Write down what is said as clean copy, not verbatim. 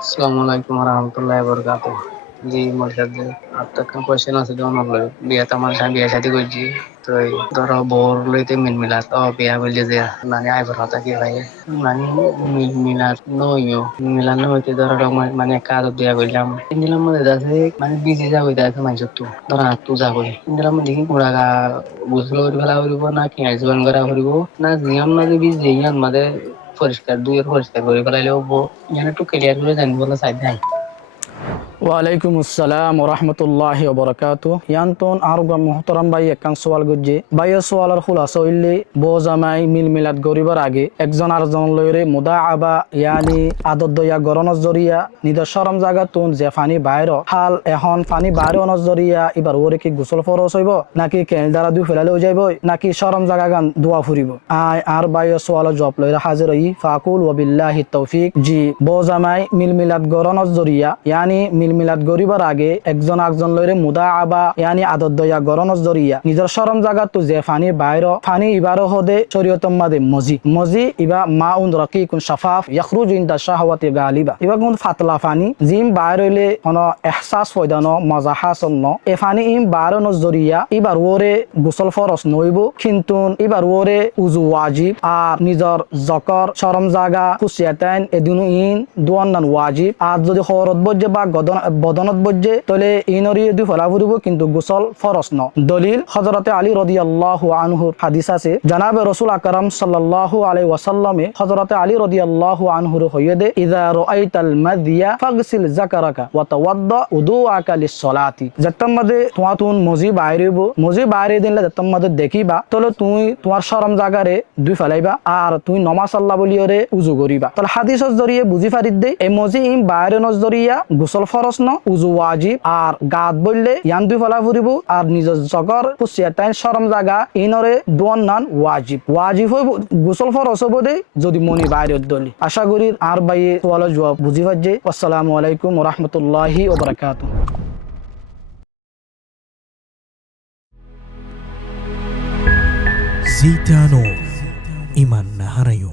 আসসালামু আলাইকুম রহমতুল্লাহ বরকাত। জি মোর্শেদ জি, আপনার একটা কোয়েশ্চেন আছে যেমন হলো বিয়াতে আমার স্বামী বিয়ে শাদী করছি। তো এই ধরো বোর লইতে মিল মিলাত ও বিয়া বলছে যে মানে আইবর হতা কি ভাই মানে মিল মিলাত নইও মিলানো হইতে ধরো মানে কাজ দিয়া করলাম তিন দিনের মধ্যে যাচ্ছে মানে বিজি যা হইতে আছে মানুষ তো ধরো তু যা করি তিন দিনের মধ্যে কি গুড়াগা গোসল করে ফেলা করিব না খেয়াল জীবন করা করিব না জিয়ান মাঝে বীজ জিয়ান মাঝে পরিষ্কার দুইয়ের পরিষ্কার করে ফেলাইলেও যেন একটু ক্লিয়ার করে জানি বলে চাই নাই। ওয়ালাইকুম আসসালাম রহমতুল্লাহি ওবরাকাতু ইয়ান্তন আরগা মুহতারাম ভাই একখান সওয়াল গজ্জে ভাইয়ের সওয়ালের খুলাসা হইলে বো জামাই মিল মিলাদ গরিবার আগে একজন আরেকজন লয়রে মুদা আবা ইয়ানি আদত দয়া গরনজ জরিয়া নিদর সরম জাগাতুন যে ফানি বাইর হাল এখন ফানি বাইর অনজ জরিয়া এবার ওরে কি গোসল ফরস হইব নাকি কেল দ্বারা দুই ফেলালেও যাইব নাকি সরম জাগা গান দোয়া ফুরিব আয় আর ভাইয়ের সওয়ালের জবাব লয়রা হাজির হই ফাকুল ওয়াবিল্লাহি তৌফিক জি বো জামাই মিল মিলাদ গরনজ জরিয়া ইয়ানি মিলাদ গরিবার আগে একজন একজন লইরে মুদা আবা ইয়ানি আদত দয়া গরনজ জরিয়া নিজের শরম জাগা তো যে ফানি বাইর ফানি ইবারো হদে শরীয়তম মাদে মজি ইবা মা উন রাকিকুন শাফাফ ইয়াখরুজু ইনদা শাহওয়াতি গালিবা ইবা কোন ফাতলা ফানি জিম বাইর হইলে কোন ইহসাস হইদানো মজা হাসন ন এ ফানি ইম বাইরনজ জরিয়া ইবার ওরে গোসল ফরজ নইব কিন্তু ইবার ওরে উজু ওয়াজিব আর নিজর জকর শরম জাগা খুশিয়াতাইন এদিনু ইন দুয়ান্নান ওয়াজিব আর যদি হরত বজ্জে বা বদনত বজ্জে তলে ইনরি দুই ফলা ফুরিব কিন্তু গোসল ফরজ ন দলিল হযরতে আলী রাদিয়াল্লাহু আনহুর হাদিস আছে জনাবে রাসূল আকরাম সাল্লাল্লাহু আলাইহি ওয়াসাল্লামে হযরতে আলী রাদিয়াল্লাহু আনহুর হইয়েদে ইযা রাআইতাল মাদিয়া ফাগসিল যাকারাকা ওয়া তাওয়াদ্দা উদুআকা লিস-সালাতি জাত্তামদে তুয়াতুন মজি বাইরে দিনলে জাত্তামদে দেখিবা তলে তুই তোমার শরম জাগারে দুই ফলাইবা আর তুই নমাজ আল্লাহ বলিয়রে উজু করিবা তাহলে হাদিসের জরিয়ে বুঝি ফারিদ দে এই মজি ইম বাইরে নজরিয়া গোসল ফরজ ন উজু ওয়াজিব আর গাত বললে ইয়ান দুই ফলা ফুরিব আর নিজের জগর পুষিয়াতাইন শরম জাগা ইনরে দোয়ান নান ওয়াজিব হইব গোসল ফরজ হইব দে যদি মনি বাইরে দলি আশা করি আর বাইয়ে তোয়ালা জবাব বুঝি পাচ্ছে। আসসালামু আলাইকুম ওয়া রাহমাতুল্লাহি ওয়া বারাকাতুহু। জিটানো ইমান নাহারায়ো